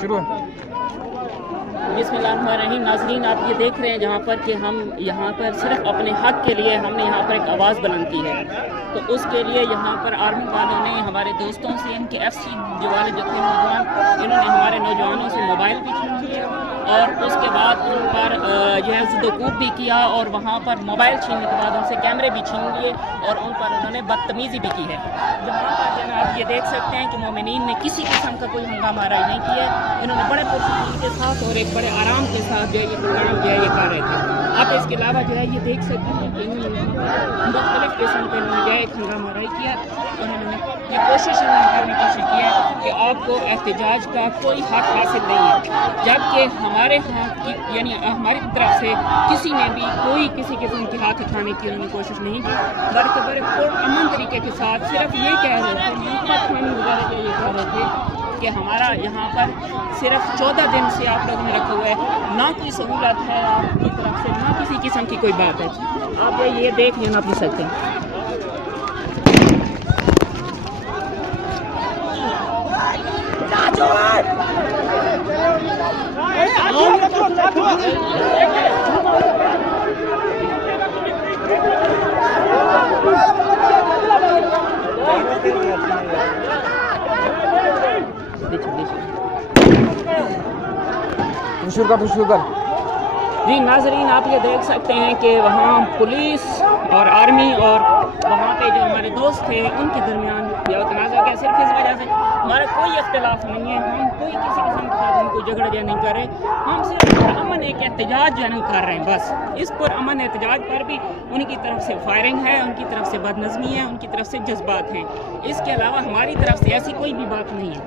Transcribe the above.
شروع बिस्मिल्लाहिर्रहमानिर्रहीम। नाज़रीन, आप ये देख रहे हैं जहाँ पर कि हम यहाँ पर सिर्फ अपने हक़ के लिए हमने यहाँ पर एक आवाज़ बुलंद की है। तो उसके लिए यहाँ पर आर्मी वालों ने हमारे दोस्तों से इनके FC जो वाले जो थे नौजवान, इन्होंने हमारे नौजवानों से मोबाइल भी छीन लिए और उसके बाद उन पर जो है ज़िद्दोकूब भी किया और वहाँ पर मोबाइल छीनने के बाद उनसे कैमरे भी छीन लिए और उन पर उन्होंने बदतमीज़ी भी की है। जहाँ पर जो है आप ये देख सकते हैं कि मोमिनीन ने किसी किस्म का कोई हंगामा आराई नहीं किया। इन्होंने बड़े पुरसुकून के साथ और एक बड़े आराम के साथ जो है ये प्रोग्राम जो है ये कर रहे थे। आप इसके अलावा जो है ये देख सकते हैं कि इन्होंने मुख्तलिफ किस्म के जो है एक हंगामा आराई किया और इन्होंने ये कोशिश करने की कोशिश की है कि आपको एहतजाज का कोई हक़ हासिल नहीं है, जबकि हमारे हाथ की यानी हमारी तरफ से किसी ने भी कोई किसी किस्म की हाथ उठाने की उन्होंने कोशिश नहीं की, बल्कि बड़े अमन तरीके के साथ सिर्फ ये कह रहे थे वगैरह ये कह रहे थे कि हमारा यहाँ पर सिर्फ 14 दिन से आप लोगों ने रखा हुआ है, ना कोई सहूलत है आपकी तरफ से, ना किसी किस्म की कोई बात है। आप ये देख लेना अपनी सकते हैं। जी नाज़रीन, आप ये देख सकते हैं कि वहाँ पुलिस और आर्मी और वहाँ पे जो हमारे दोस्त थे उनके दरमियान या तनाज़ा का सिर्फ इस वजह से हमारा कोई इख्तिलाफ नहीं है। हम कोई किसी किस्म के साथ उनको झगड़ा जो नहीं कर रहे, हम सिर्फ अमन एक एहतजाज जो नहीं कर रहे हैं। बस इस पर अमन एहतजाज पर भी उनकी तरफ से फायरिंग है, उनकी तरफ से बदनज़मी है, उनकी तरफ से जज्बात हैं। इसके अलावा हमारी तरफ से ऐसी कोई भी बात नहीं है।